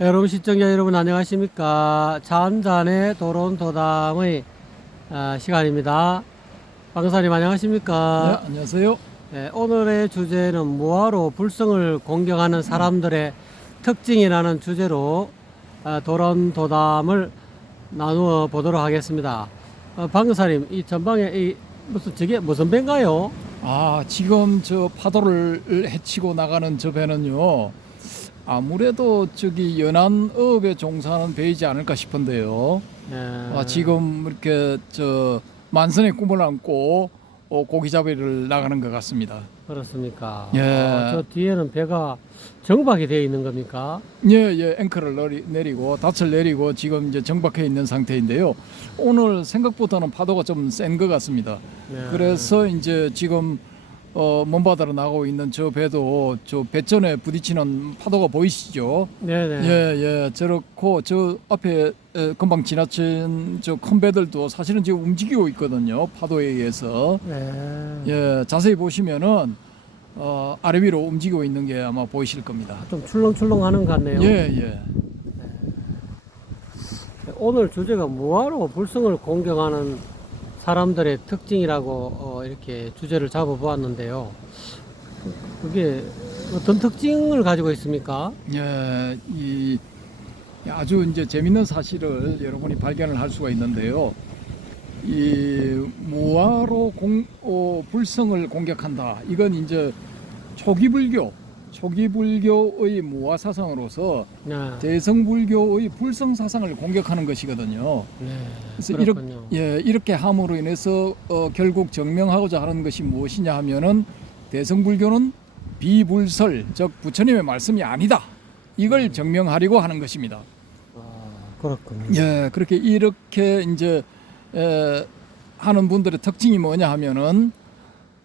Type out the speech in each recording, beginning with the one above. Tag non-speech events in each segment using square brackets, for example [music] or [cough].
여러분 시청자 여러분 안녕하십니까 잔잔의 도론 도담의 아, 시간입니다 박사님 네, 안녕하십니까 안녕하세요. 네, 오늘의 주제는 무화로 불성을 공경하는 사람들의 특징이라는 주제로 아, 도론 도담을 나누어 보도록 하겠습니다 어, 박사님 이 전방에 이 무슨 저게 무슨 배인가요? 아, 지금 저 파도를 헤치고 나가는 저 배는요. 아무래도 저기 연안 어업에 종사하는 배이지 않을까 싶은데요. 예, 아, 지금 이렇게 저 만선의 꿈을 안고 어, 고기 잡이를 나가는 것 같습니다. 그렇습니까? 예. 어, 저 뒤에는 배가 정박이 되어 있는 겁니까? 예, 예, 앵커를 내리, 내리고 닻을 내리고 지금 이제 정박해 있는 상태인데요. 오늘 생각보다는 파도가 좀 센 것 같습니다. 예. 그래서 이제 지금 어, 먼바다로 나가고 있는 저 배도 저 배전에 부딪히는 파도가 보이시죠? 네네. 예, 예, 저렇고 저 앞에 에, 금방 지나친 저 큰 배들도 사실은 지금 움직이고 있거든요. 파도에 의해서. 네. 예, 자세히 보시면은 어, 아래 위로 움직이고 있는 게 아마 보이실 겁니다. 좀 출렁출렁 하는 것 같네요. 예, 예. 오늘 주제가 무화로 불성을 공경하는 사람들의 특징이라고 어, 이렇게 주제를 잡아 보았는데요. 그- 그게 어떤 특징을 가지고 있습니까? 예, 이 아주 이제 재밌는 사실을 여러분이 발견을 할 수가 있는데요. 이 무화로 공, 어, 불성을 공격한다. 이건 이제 초기 불교, 초기 불교의 무화 사상으로서 네. 대성 불교의 불성 사상을 공격하는 것이거든요. 네. 그래서. 이렇게, 예, 이렇게 함으로 인해서 어, 결국 증명하고자 하는 것이 무엇이냐 하면은 대성 불교는 비불설, 즉 부처님의 말씀이 아니다. 이걸 증명하려고 하는 것입니다. 아, 그렇군요. 예, 그렇게 이렇게 이제 에, 하는 분들의 특징이 뭐냐 하면은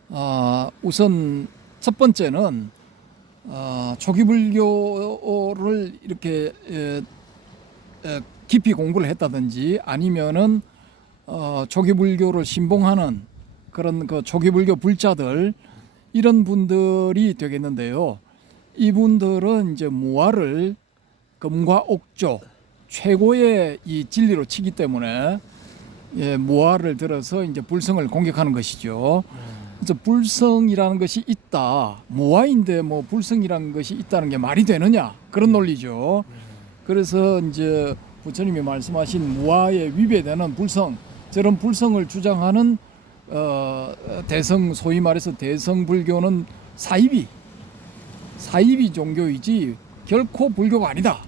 아, 우선 첫 번째는 어, 초기 불교를 이렇게 에, 에, 깊이 공부를 했다든지 아니면은 어, 초기 불교를 신봉하는 그런 그 초기 불교 불자들 이런 분들이 되겠는데요. 이분들은 이제 무화를 금과 옥조 최고의 이 진리로 치기 때문에 예, 무화를 들어서 이제 불성을 공격하는 것이죠. 그래서 불성이라는 것이 있다. 무화인데 뭐 불성이라는 것이 있다는 게 말이 되느냐 그런 논리죠. 그래서 이제 부처님이 말씀하신 무화에 위배되는 불성 저런 불성을 주장하는 어, 대성 소위 말해서 대성 불교는 사이비 사이비 종교이지 결코 불교가 아니다.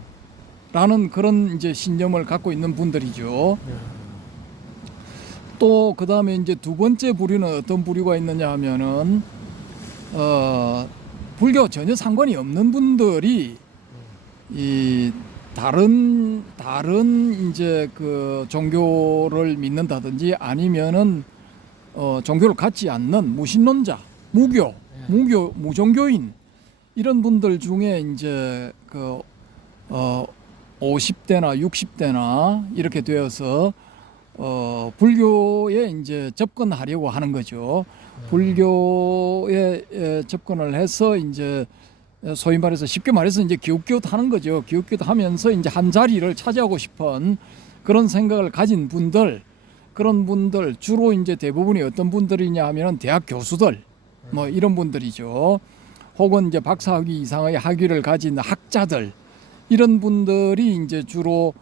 라는 그런 이제 신념을 갖고 있는 분들이죠. 또 그 다음에 이제 두 번째 부류는 어떤 부류가 있느냐 하면은 어 불교 전혀 상관이 없는 분들이 이 다른 다른 이제 그 종교를 믿는다든지 아니면은 어 종교를 갖지 않는 무신론자, 무교, 무교, 무종교인 이런 분들 중에 이제 그 어, 50대나 60대나 이렇게 되어서 어, 불교에 이제 접근하려고 하는 거죠. 불교에 에, 접근을 해서 이제 소위 말해서 쉽게 말해서 이제 기웃기웃 하는 거죠. 기웃기웃 하면서 이제 한 자리를 차지하고 싶은 그런 생각을 가진 분들 그런 분들 주로 이제 대부분이 어떤 분들이냐 하면은 대학 교수들 뭐 이런 분들이죠. 혹은 이제 박사학위 이상의 학위를 가진 학자들 이런 분들이 이제 주로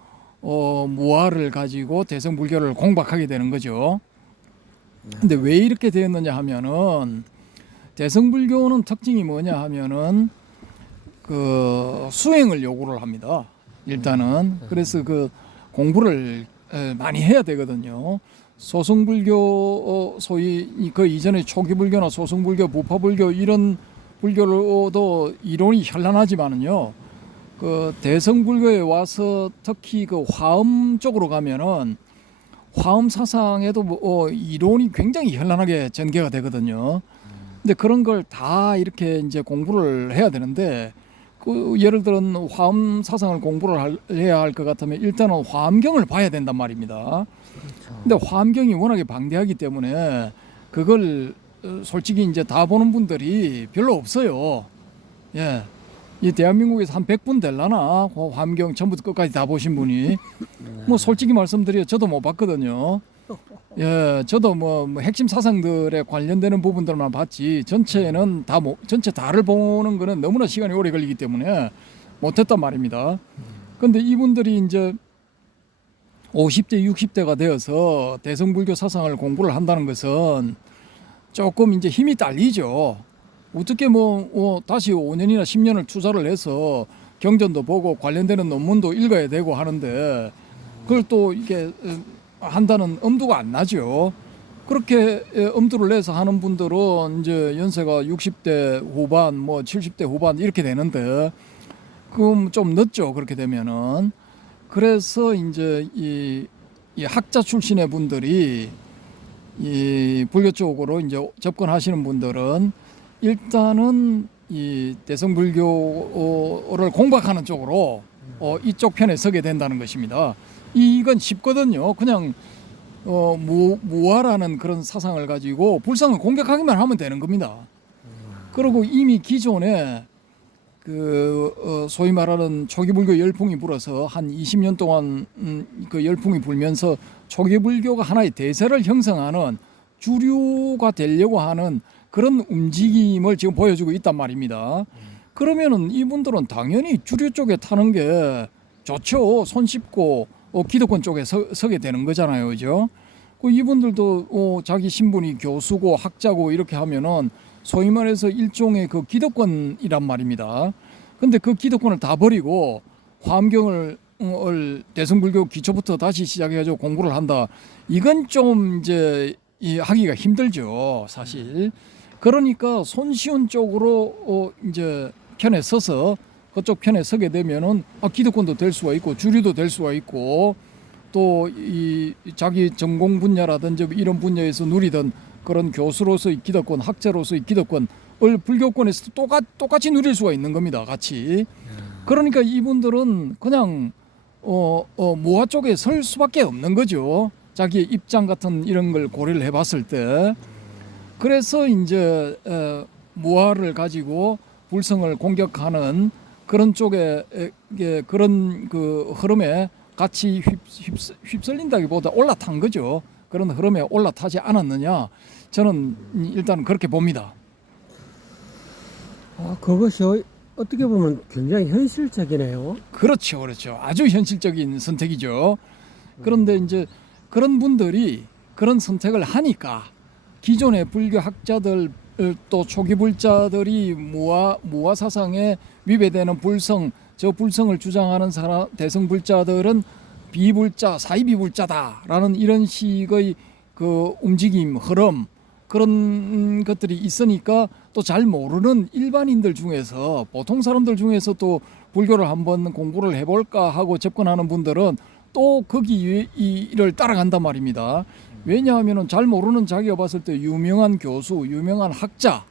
어, 무화를 가지고 대성 불교를 공박하게 되는 거죠. 근데 왜 이렇게 되었느냐 하면은 대성 불교는 특징이 뭐냐 하면은 그 수행을 요구를 합니다. 일단은 그래서 그 공부를 에, 많이 해야 되거든요. 소승불교 어, 소위 이- 그 이전에 초기 불교나 소승불교, 부파불교 이런 불교로도 이론이 현란하지만은요. 그 대성불교에 와서 특히 그 화엄 쪽으로 가면은 화엄 사상에도 뭐 어, 이론이 굉장히 현란하게 전개가 되거든요. 근데 그런 걸 다 이렇게 이제 공부를 해야 되는데 그 예를 들어 화엄 사상을 공부를 할- 해야 할 것 같으면 일단은 화엄경을 봐야 된단 말입니다. 근데 화엄경이 워낙에 방대하기 때문에 그걸 어, 솔직히 이제 다 보는 분들이 별로 없어요. 예. 이 대한민국에서 한 100분 될라나 그 환경 전부터 끝까지 다 보신 분이 뭐 솔직히 말씀드려 저도 못 봤거든요. 예, 저도 뭐, 뭐 핵심 사상들에 관련되는 부분들만 봤지 전체는 다 뭐, 전체 다를 보는 거는 너무나 시간이 오래 걸리기 때문에 못했단 말입니다. 근데 이분들이 이제 50대, 60대가 되어서 대성불교 사상을 공부를 한다는 것은 조금 이제 힘이 딸리죠. 어떻게 뭐 어, 다시 5년이나 10년을 투자를 해서 경전도 보고 관련되는 논문도 읽어야 되고 하는데 그걸 또 이게 어, 한다는 엄두가 안 나죠. 그렇게 에, 엄두를 내서 하는 분들은 이제 연세가 60대 후반, 뭐 70대 후반 이렇게 되는데 그럼 좀 늦죠. 그렇게 되면은 그래서 이제 이, 이 학자 출신의 분들이 이 불교 쪽으로 이제 접근하시는 분들은 일단은 이 대성불교를 공박하는 쪽으로 어, 이쪽 편에 서게 된다는 것입니다. 이, 이건 쉽거든요. 그냥 어, 무, 무화라는 그런 사상을 가지고 불상을 공격하기만 하면 되는 겁니다. 그리고 이미 기존에 그 어, 소위 말하는 초기 불교 열풍이 불어서 한 20년 동안 음, 그 열풍이 불면서 초기 불교가 하나의 대세를 형성하는 주류가 되려고 하는 그런 움직임을 지금 보여주고 있단 말입니다. 그러면은 이분들은 당연히 주류 쪽에 타는 게 좋죠. 손쉽고 어, 기득권 쪽에 서, 서게 되는 거잖아요, 그죠? 그 이분들도 어, 자기 신분이 교수고 학자고 이렇게 하면은 소위 말해서 일종의 그 기득권이란 말입니다. 근데 그 기득권을 다 버리고 환경을 어, 을 대승불교 기초부터 다시 시작해가지고 공부를 한다. 이건 좀 이제 이 하기가 힘들죠, 사실. 그러니까 손쉬운 쪽으로 어, 이제 편에 서서 그쪽 편에 서게 되면은 아, 기득권도 될 수가 있고 주류도 될 수가 있고 또 이 자기 전공 분야라든지 이런 분야에서 누리던 그런 교수로서의 기득권, 학자로서의 기득권을 불교권에서 똑같 똑같이 누릴 수가 있는 겁니다, 같이. 그러니까 이분들은 그냥 어, 어 모화 쪽에 설 수밖에 없는 거죠. 자기의 입장 같은 이런 걸 고려를 해봤을 때. 그래서 이제 에, 모화를 가지고 불성을 공격하는 그런 쪽에 에, 이게 그런 그 흐름에 같이 휩, 휩, 휩쓸린다기보다 올라탄 거죠. 그런 흐름에 올라타지 않았느냐. 저는 일단 그렇게 봅니다. 아, 그것이 어- 어떻게 보면 굉장히 현실적이네요. 그렇죠, 그렇죠. 아주 현실적인 선택이죠. 그런데 이제 그런 분들이 그런 선택을 하니까 기존의 불교 학자들 또 초기 불자들이 무화 무화 사상에 위배되는 불성 저 불성을 주장하는 사람 대성 불자들은 비불자 사이비불자다라는 이런 식의 그 움직임 흐름 그런 것들이 있으니까 또 잘 모르는 일반인들 중에서 보통 사람들 중에서 또 불교를 한번 공부를 해볼까 하고 접근하는 분들은 또 거기 이를 따라간단 말입니다. 왜냐하면은 잘 모르는 자기가 봤을 때 유명한 교수, 유명한 학자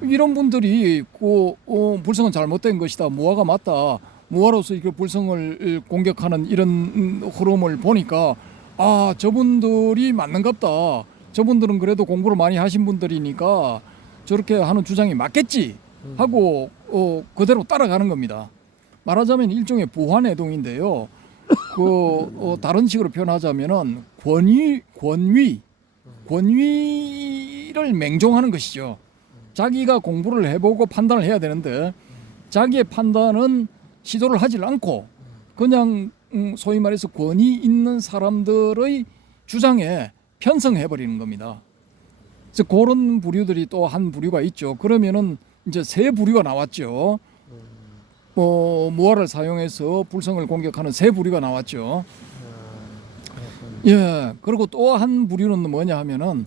이런 분들이 그 어, 불성은 잘못된 것이다, 무화가 맞다, 무화로서 그 불성을 공격하는 이런 음, 흐름을 보니까 아 저분들이 맞는갑다. 저분들은 그래도 공부를 많이 하신 분들이니까 저렇게 하는 주장이 맞겠지 하고 어, 그대로 따라가는 겁니다. 말하자면 일종의 부환해동인데요. 그 어, 다른 식으로 표현하자면은 권위 권위 권위를 맹종하는 것이죠. 자기가 공부를 해보고 판단을 해야 되는데 자기의 판단은 시도를 하질 않고 그냥 음, 소위 말해서 권위 있는 사람들의 주장에 편성해 버리는 겁니다. 그래서 그런 부류들이 또 한 부류가 있죠. 그러면은 이제 세 부류가 나왔죠. 뭐 무화를 사용해서 불성을 공격하는 세 부류가 나왔죠. 예. 그리고 또 한 부류는 뭐냐 하면은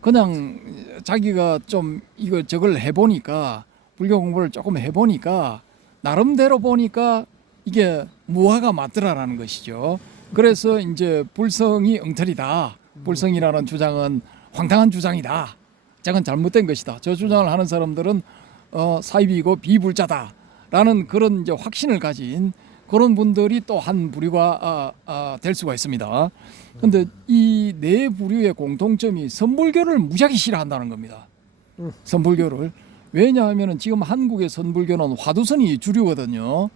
그냥 자기가 좀 이거 저걸 해보니까 불교 공부를 조금 해보니까 나름대로 보니까 이게 무화가 맞더라라는 것이죠. 그래서 이제 불성이 엉터리다. 불성이라는 주장은 황당한 주장이다. 저건 잘못된 것이다. 저 주장을 하는 사람들은 어, 사입이고 비불자다 라는 그런 이제 확신을 가진 그런 분들이 또 한 부류가 아, 아, 될 수가 있습니다. 근데 이 네 부류의 공통점이 선불교를 무지하게 싫어한다는 겁니다. 음. 선불교를 왜냐하면은 지금 한국의 선불교는 화두선이 주류거든요.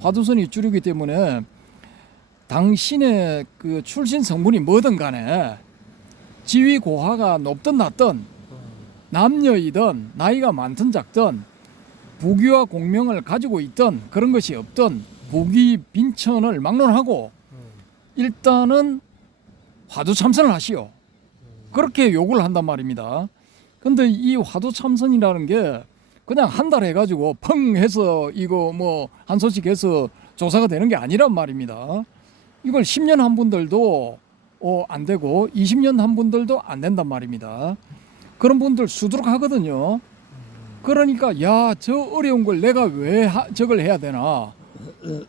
화두선이 주류기 때문에 당신의 그 출신 성분이 뭐든 간에 지위 고하가 높든 낮든 남녀이든 나이가 많든 작든 부귀와 공명을 가지고 있든 그런 것이 없든 부귀 빈천을 막론하고 일단은 화두 참선을 하시오. 그렇게 요구를 한단 말입니다. 근데 이 화두 참선이라는 게 그냥 한 달 해가지고 펑 해서 이거 뭐 한 소식 해서 조사가 되는 게 아니란 말입니다. 이걸 10년 한 분들도 어, 안 되고 20년 한 분들도 안 된단 말입니다. 그런 분들 수두룩 하거든요. 그러니까 야 저 어려운 걸 내가 왜 하, 저걸 해야 되나?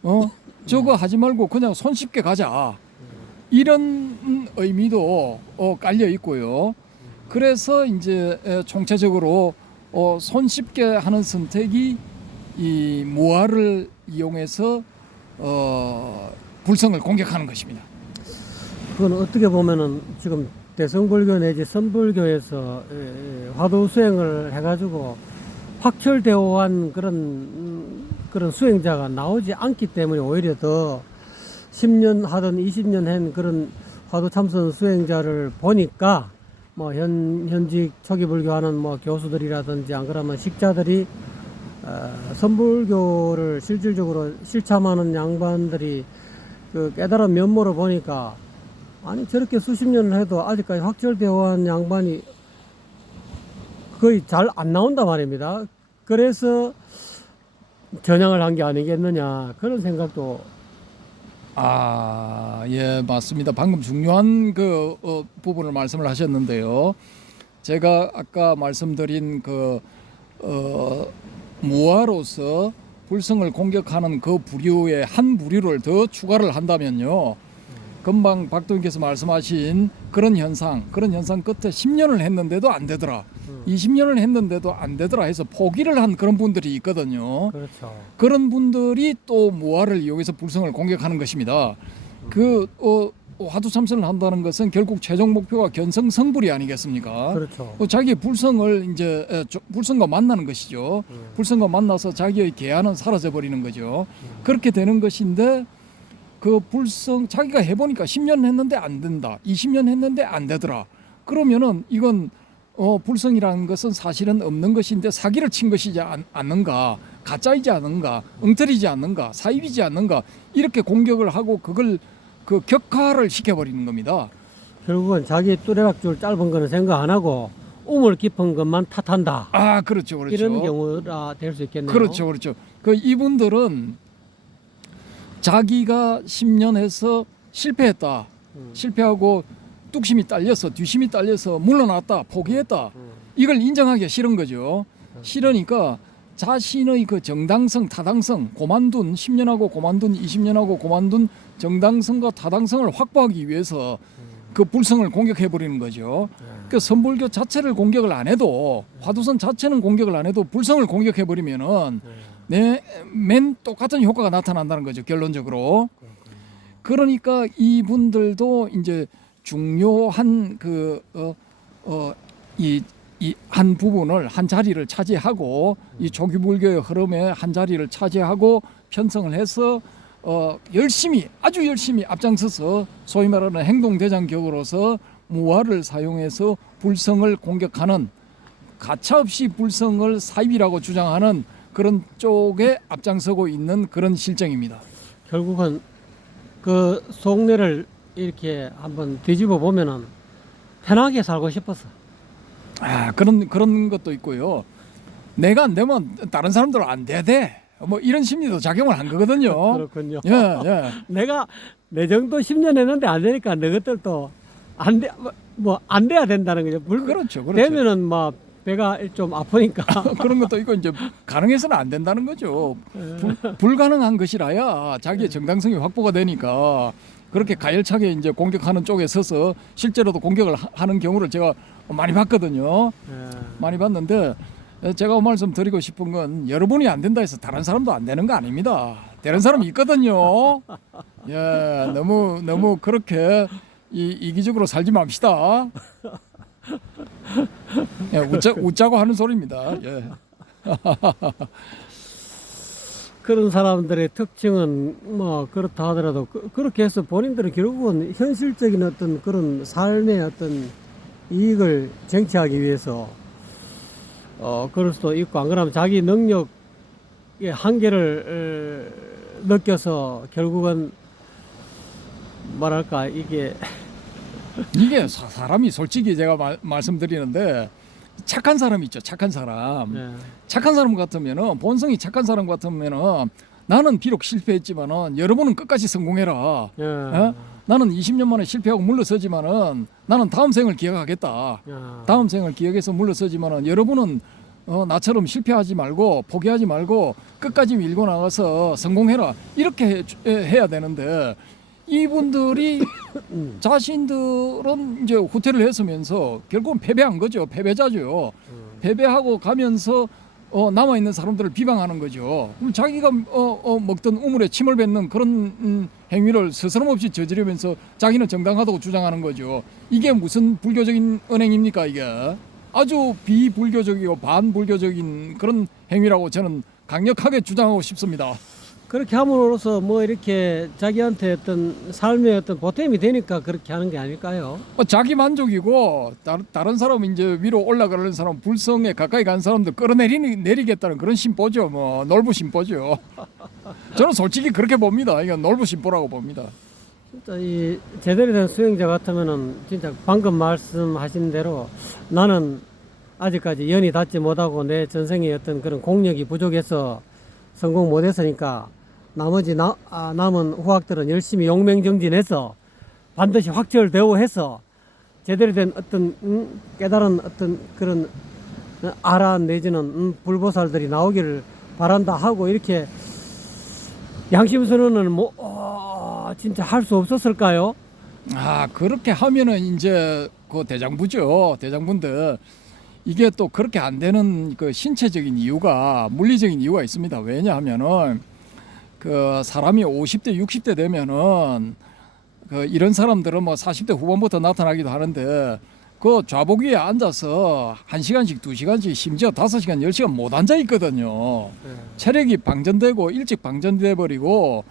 어 저거 하지 말고 그냥 손쉽게 가자. 이런 음, 의미도 어, 깔려 있고요. 그래서 이제 에, 총체적으로 어, 손쉽게 하는 선택이 이 무화를 이용해서 어, 불성을 공격하는 것입니다. 그건 어떻게 보면은 지금 대성불교 내지 선불교에서 화두 수행을 해가지고 확철대오한 그런 음, 그런 수행자가 나오지 않기 때문에 오히려 더 10년 하든 20년 한 그런 화두 참선 수행자를 보니까 뭐 현 현직 초기 불교하는 뭐 교수들이라든지 안 그러면 식자들이 어, 선불교를 실질적으로 실참하는 양반들이 그 깨달은 면모를 보니까 아니 저렇게 수십 년을 해도 아직까지 확철대오한 양반이 거의 잘 안 나온단 말입니다. 그래서 전향을 한 게 아니겠느냐 그런 생각도 아, 예, 맞습니다. 방금 중요한 그 어, 부분을 말씀을 하셨는데요. 제가 아까 말씀드린 그 어, 무화로서 불성을 공격하는 그 부류의 한 부류를 더 추가를 한다면요. 금방 박도님께서 말씀하신 그런 현상, 그런 현상 끝에 10년을 했는데도 안 되더라. 20년을 했는데도 안 되더라 해서 포기를 한 그런 분들이 있거든요. 그렇죠. 그런 분들이 또 무화를 이용해서 불성을 공격하는 것입니다. 그 어, 화두 참선을 한다는 것은 결국 최종 목표가 견성 성불이 아니겠습니까? 그렇죠. 어, 자기의 불성을 이제 에, 불성과 만나는 것이죠. 음. 불성과 만나서 자기의 계안은 사라져 버리는 거죠. 그렇게 되는 것인데 그 불성 자기가 해보니까 10년 했는데 안 된다, 20년 했는데 안 되더라. 그러면은 이건 어, 불성이라는 것은 사실은 없는 것인데 사기를 친 것이지 않, 않는가, 가짜이지 않는가, 엉터리지 않는가, 사입이지 않는가 이렇게 공격을 하고 그걸 그 격화를 시켜버리는 겁니다. 결국은 자기 뚜레박줄 짧은 거는 생각 안 하고 우물 깊은 것만 탓한다. 아, 그렇죠, 그렇죠. 이런 경우라 될 수 있겠네요. 그렇죠, 그렇죠. 그 이분들은 자기가 10년 해서 실패했다. 음. 실패하고 뚝심이 딸려서 뒤심이 딸려서 물러났다. 포기했다. 음. 이걸 인정하기 싫은 거죠. 싫으니까 자신의 그 정당성, 타당성, 고만둔 10년하고 고만둔 20년하고 고만둔 정당성과 타당성을 확보하기 위해서 그 불성을 공격해 버리는 거죠. 그 선불교 자체를 공격을 안 해도 화두선 자체는 공격을 안 해도 불성을 공격해 버리면은 내맨 똑같은 효과가 나타난다는 거죠. 결론적으로. 그러니까 이분들도 이제 중요한 그, 그어 어 이 이 한 부분을 한 자리를 차지하고 이 조기 불교의 흐름에 한 자리를 차지하고 편성을 해서 어 열심히 아주 열심히 앞장서서 소위 말하는 행동 대장격으로서 무화를 사용해서 불성을 공격하는 가차없이 불성을 사입이라고 주장하는 그런 쪽에 앞장서고 있는 그런 실정입니다. 결국은 그 속내를 이렇게 한번 뒤집어 보면은 편하게 살고 싶었어. 아 그런 그런 것도 있고요. 내가 안 되면 다른 사람들은 안 돼야 돼. 뭐 이런 심리도 작용을 한 거거든요. [laughs] 그렇군요. 예, 예. [laughs] 내가 내 정도 10년 했는데 안 되니까 너희들도 안 돼, 뭐 안 돼야 된다는 거죠. 불, 그렇죠, 그렇죠. 되면은 뭐 배가 좀 아프니까. [laughs] 그런 것도 있고 이제 가능해서는 안 된다는 거죠. 불, 불가능한 것이라야 자기의 정당성이 확보가 되니까 그렇게 가열차게 이제 공격하는 쪽에 서서 실제로도 공격을 하- 하는 경우를 제가 많이 봤거든요. 예. 많이 봤는데 제가 말씀 드리고 싶은 건 여러분이 안 된다 해서 다른 사람도 안 되는 거 아닙니다. 되는 사람이 있거든요. [laughs] 예, 너무 너무 그렇게 이, 이기적으로 살지 맙시다. 예, 웃자, 웃자고 하는 소리입니다. 예. [laughs] 그런 사람들의 특징은 뭐 그렇다 하더라도 그, 그렇게 해서 본인들은 결국은 현실적인 어떤 그런 삶의 어떤 이익을 쟁취하기 위해서 어 그럴 수도 있고 안 그러면 자기 능력의 한계를 에, 느껴서 결국은 뭐랄까 이게 이게 사, 사람이 솔직히 제가 말, 말씀드리는데 착한 사람 있죠. 착한 사람. 예, 착한 사람 같으면은 본성이 착한 사람 같으면은 나는 비록 실패했지만은 여러분은 끝까지 성공해라. 예, 어? 나는 20년 만에 실패하고 물러서지만은 나는 다음 생을 기억하겠다. 예. 다음 생을 기억해서 물러서지만은 여러분은 어, 나처럼 실패하지 말고 포기하지 말고 끝까지 밀고 나가서 성공해라 이렇게 해- 해야 되는데 이분들이 [laughs] 음, 자신들은 이제 후퇴를 했으면서 결국은 패배한 거죠 패배자죠 음. 패배하고 가면서 어, 남아 있는 사람들을 비방하는 거죠. 그럼 자기가 어, 어, 먹던 우물에 침을 뱉는 그런 음, 행위를 스스럼없이 저지르면서 자기는 정당하다고 주장하는 거죠. 이게 무슨 불교적인 은행입니까 이게? 아주 비불교적이고 반불교적인 그런 행위라고 저는 강력하게 주장하고 싶습니다. 그렇게 함으로써 뭐 이렇게 자기한테 어떤 삶의 어떤 보탬이 되니까 그렇게 하는 게 아닐까요? 뭐 자기 만족이고 다른, 다른 사람 이제 위로 올라가는 사람 불성에 가까이 간 사람들 끌어내리 내리겠다는 그런 심보죠. 뭐 놀부 심보죠. [laughs] 저는 솔직히 그렇게 봅니다. 이건 놀부 심보라고 봅니다. 진짜 이 제대로 된 수행자 같으면은 진짜 방금 말씀하신 대로 나는 아직까지 연이 닿지 못하고 내 전생의 어떤 그런 공력이 부족해서 성공 못했으니까 나머지 나, 아, 남은 후학들은 열심히 용맹정진해서 반드시 확철되고 해서 제대로 된 어떤 음, 깨달은 어떤 그런 어, 아란 내지는 음, 불보살들이 나오기를 바란다 하고 이렇게 양심 선언은 뭐 어, 진짜 할 수 없었을까요? 아 그렇게 하면은 이제 그 대장부죠. 대장분들 이게 또 그렇게 안 되는 그 신체적인 이유가 물리적인 이유가 있습니다. 왜냐하면은 그 사람이 50대 60대 되면은 그 이런 사람들은 뭐 40대 후반부터 나타나기도 하는데 그 좌복 위에 앉아서 1시간씩 2시간씩 심지어 5시간 10시간 못 앉아 있거든요. 체력이 방전되고 일찍 방전돼 버리고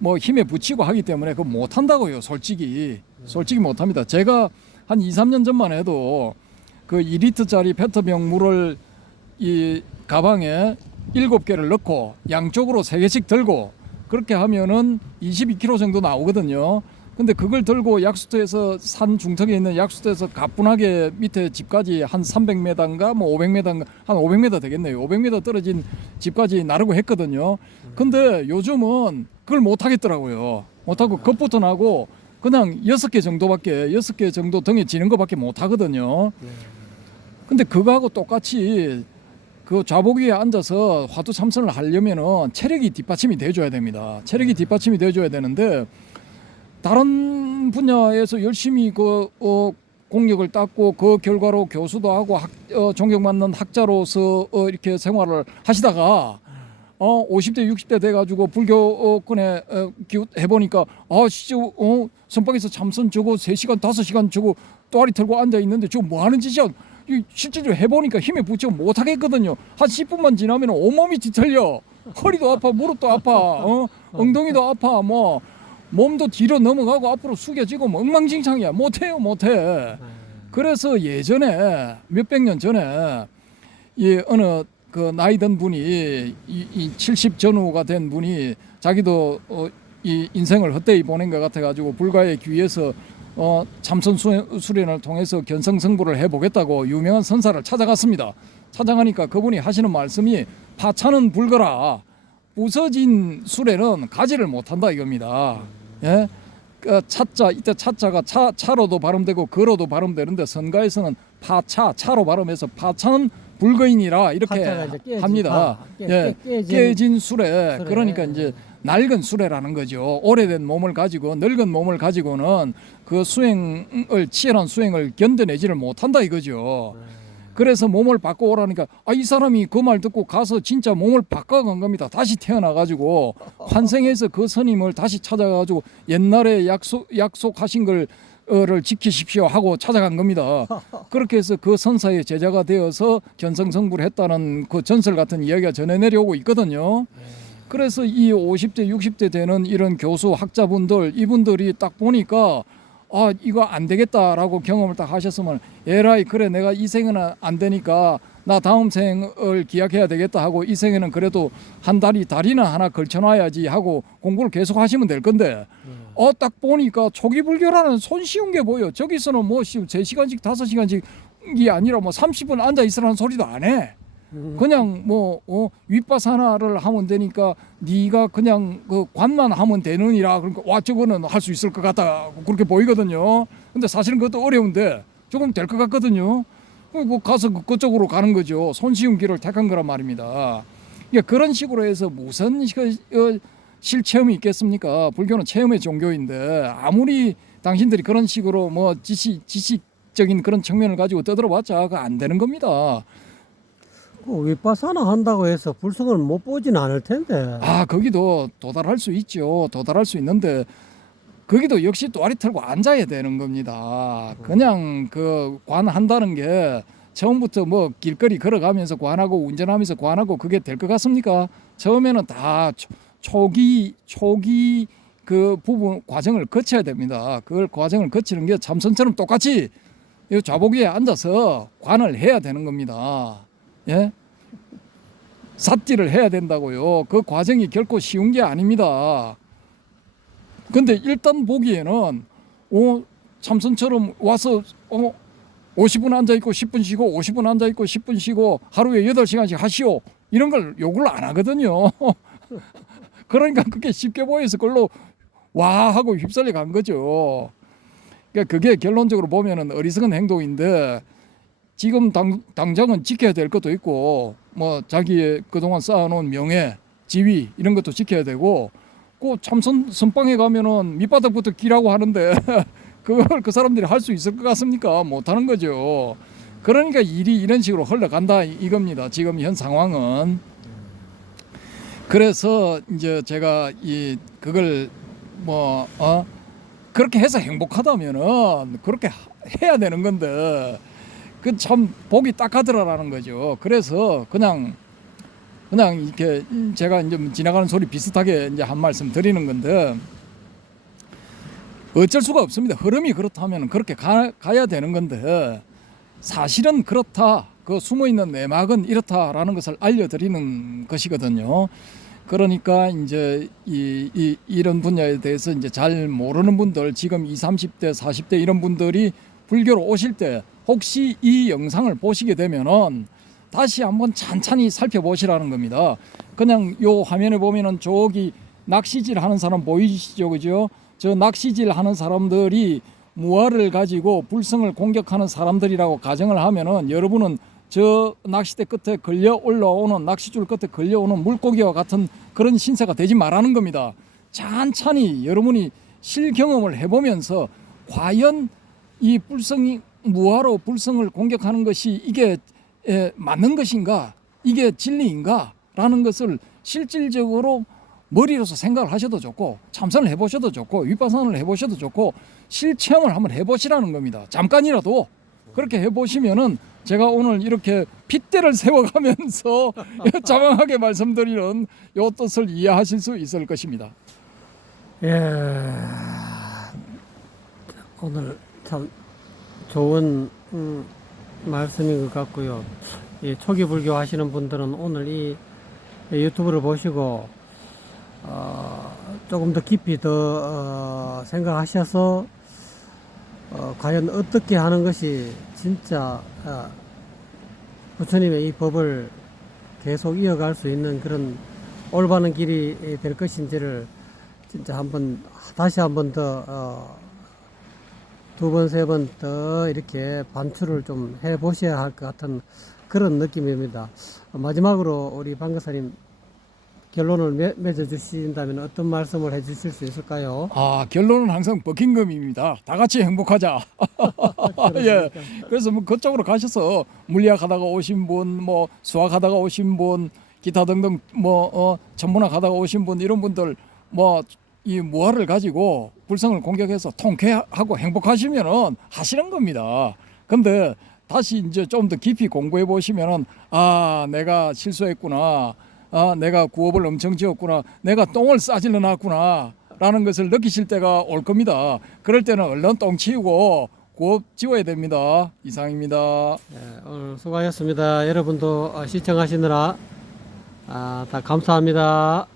뭐 힘에 붙이고 하기 때문에 그거 못 한다고요 솔직히. 솔직히 못 합니다. 제가 한 2, 3년 전만 해도 그 2리터짜리 페트병 물을 이 가방에 7개를 넣고 양쪽으로 3개씩 들고 그렇게 하면은 22kg 정도 나오거든요. 근데 그걸 들고 약수터에서 산 중턱에 있는 약수터에서 가뿐하게 밑에 집까지 한 300m인가 뭐 500m인가 한 500m 되겠네요. 500m 떨어진 집까지 나르고 했거든요. 근데 요즘은 그걸 못 하겠더라고요. 못 하고 겁부터 나고 그냥 여섯 개 정도밖에 여섯 개 정도 등에 지는 것밖에 못 하거든요. 근데 그거하고 똑같이 그 좌복 위에 앉아서 화두 참선을 하려면은 체력이 뒷받침이 돼줘야 됩니다. 체력이 뒷받침이 돼줘야 되는데 다른 분야에서 열심히 그 어, 공력을 닦고 그 결과로 교수도 하고 학, 어, 존경받는 학자로서 어, 이렇게 생활을 하시다가 어 50대 60대 돼 가지고 불교권에 어, 기웃 해보니까 아 진짜 어 선방에서 참선 저거 3시간 5시간 저거 또아리 털고 앉아 있는데 저거 뭐 하는 짓이야 이 실제로 해보니까 힘에 붙여 못 하겠거든요. 한 10분만 지나면 온몸이 뒤틀려. 허리도 아파 무릎도 아파 어? 엉덩이도 아파 뭐. 몸도 뒤로 넘어가고 앞으로 숙여지고 뭐 엉망진창이야. 못해요 못해. 그래서 예전에 몇백 년 전에 이 어느 그 나이 든 분이 이, 이 70 전후가 된 분이 자기도 어, 이 인생을 헛되이 보낸 것 같아 가지고 불가의 귀에서 어, 참선 수- 수련을 통해서 견성성불을 해보겠다고 유명한 선사를 찾아갔습니다. 찾아가니까 그분이 하시는 말씀이 파차는 불거라 부서진 수레는 가지를 못한다 이겁니다. 예? 그 차자 이때 차자가 차 차로도 발음되고 거로도 발음되는데 선가에서는 파차 차로 발음해서 파차는 불거인이라 이렇게 깨진 합니다. 파, 깨- 예, 깨- 깨진 깨진 수레. 수레. 그러니까 이제 낡은 수레라는 거죠. 오래된 몸을 가지고 늙은 몸을 가지고는 그 수행을 치열한 수행을 견뎌내지를 못한다 이거죠. 그래서 몸을 바꿔 오라니까 아 이 사람이 그 말 듣고 가서 진짜 몸을 바꿔 간 겁니다. 다시 태어나 가지고 [laughs] 환생해서 그 스님을 다시 찾아가지고 옛날에 약속 약속하신 걸를 지키십시오 하고 찾아간 겁니다. [laughs] 그렇게 해서 그 선사의 제자가 되어서 견성성불 했다는 그 전설 같은 이야기가 전해 내려오고 있거든요. 그래서 이 50대 60대 되는 이런 교수 학자분들 이분들이 딱 보니까 아 이거 안 되겠다라고 경험을 딱 하셨으면 에라이 그래 내가 이 생에는 안 되니까 나 다음 생을 기약해야 되겠다 하고 이 생에는 그래도 한 달이 달이나 하나 걸쳐놔야지 하고 공부를 계속 하시면 될 건데. 어 딱 보니까 초기 불교라는 손쉬운 게 보여 저기서는 뭐 3시간씩 5시간씩이 아니라 뭐 30분 앉아 있으라는 소리도 안 해. 그냥 뭐 어, 윗바사나를 하면 되니까 네가 그냥 그 관만 하면 되느니라 그러니까 와 저거는 할 수 있을 것 같다 그렇게 보이거든요. 근데 사실은 그것도 어려운데 조금 될 것 같거든요. 그 가서 그- 그쪽으로 가는 거죠. 손쉬운 길을 택한 거란 말입니다. 그러니까 그런 식으로 해서 무슨 그, 어, 실체험이 있겠습니까? 불교는 체험의 종교인데 아무리 당신들이 그런 식으로 뭐 지식 지식적인 그런 측면을 가지고 떠들어봤자 그거 안 되는 겁니다. 그 윗바사나 한다고 해서 불성을 못 보진 않을 텐데. 아 거기도 도달할 수 있죠. 도달할 수 있는데 거기도 역시 또아리 털고 앉아야 되는 겁니다. 그냥 그 관한다는 게 처음부터 뭐 길거리 걸어가면서 관하고 운전하면서 관하고 그게 될 것 같습니까? 처음에는 다 초, 초기 초기 그 부분 과정을 거쳐야 됩니다. 그걸 과정을 거치는 게 참선처럼 똑같이 이 좌복위에 앉아서 관을 해야 되는 겁니다. 예? 삿질을 해야 된다고요. 그 과정이 결코 쉬운 게 아닙니다. 근데 일단 보기에는 어, 참선처럼 와서 어, 50분 앉아 있고 10분 쉬고 50분 앉아 있고 10분 쉬고 하루에 8시간씩 하시오. 이런 걸 요구를 안 하거든요. [laughs] 그러니까 그게 쉽게 보여서 그걸로 와 하고 휩쓸려 간 거죠. 그러니까 그게 결론적으로 보면은 어리석은 행동인데 지금 당, 당장은 지켜야 될 것도 있고 뭐 자기의 그동안 쌓아놓은 명예, 지위 이런 것도 지켜야 되고 그 참선 선방에 가면은 밑바닥부터 끼라고 하는데 [laughs] 그걸 그 사람들이 할 수 있을 것 같습니까? 못 하는 거죠. 그러니까 일이 이런 식으로 흘러간다 이- 이겁니다. 지금 현 상황은 그래서 이제 제가 이 그걸 뭐 어? 그렇게 해서 행복하다면은 그렇게 하- 해야 되는 건데 그 참 보기 딱하더라라는 거죠. 그래서 그냥 그냥 이렇게 제가 이제 뭐 지나가는 소리 비슷하게 이제 한 말씀 드리는 건데 어쩔 수가 없습니다. 흐름이 그렇다면 그렇게 가, 가야 되는 건데 사실은 그렇다. 그 숨어 있는 내막은 이렇다라는 것을 알려드리는 것이거든요. 그러니까 이제 이, 이 이런 분야에 대해서 이제 잘 모르는 분들 지금 20, 30대, 40대 이런 분들이 불교로 오실 때 혹시 이 영상을 보시게 되면은 다시 한번 찬찬히 살펴보시라는 겁니다. 그냥 요 화면에 보면은 저기 낚시질 하는 사람 보이시죠, 그죠? 저 낚시질 하는 사람들이 무화를 가지고 불성을 공격하는 사람들이라고 가정을 하면은 여러분은 저 낚시대 끝에 걸려 올라오는 낚시줄 끝에 걸려오는 물고기와 같은 그런 신세가 되지 말라는 겁니다. 찬찬히 여러분이 실경험을 해보면서 과연 이 불성이 무화로 불성을 공격하는 것이 이게 에, 맞는 것인가 이게 진리인가라는 것을 실질적으로 머리로서 생각을 하셔도 좋고 참선을 해보셔도 좋고 윗바산을 해보셔도 좋고 실체험을 한번 해보시라는 겁니다. 잠깐이라도 그렇게 해보시면은 제가 오늘 이렇게 핏대를 [laughs] 세워가면서 [laughs] 자망하게 말씀드리는 요 뜻을 이해하실 수 있을 것입니다. 예. 오늘 참 좋은 음, 말씀인 것 같고요. 이 초기 불교 하시는 분들은 오늘 이 유튜브를 보시고 어, 조금 더 깊이 더 어, 생각하셔서 어, 과연 어떻게 하는 것이 진짜 어, 부처님의 이 법을 계속 이어갈 수 있는 그런 올바른 길이 될 것인지를 진짜 한번 다시 한번 더 어, 두 번, 세 번 더 이렇게 반출을 좀 해 보셔야 할 것 같은 그런 느낌입니다. 마지막으로 우리 방교사님 결론을 맺, 맺어 주신다면 어떤 말씀을 해 주실 수 있을까요? 아 결론은 항상 버킹엄입니다. 다 같이 행복하자. [laughs] 예. 그래서 뭐 그쪽으로 가셔서 물리학 하다가 오신 분, 뭐 수학 하다가 오신 분, 기타 등등 뭐 어, 천문학 하다가 오신 분 이런 분들 뭐 이 무화를 가지고 불성을 공격해서 통쾌하고 행복하시면은 하시는 겁니다. 근데 다시 이제 좀 더 깊이 공부해 보시면은 아 내가 실수했구나. 아 내가 구업을 엄청 지었구나. 내가 똥을 싸질러 놨구나. 라는 것을 느끼실 때가 올 겁니다. 그럴 때는 얼른 똥 치우고 구업 지워야 됩니다. 이상입니다. 네, 오늘 수고하셨습니다. 여러분도 어, 시청하시느라 아, 다 감사합니다.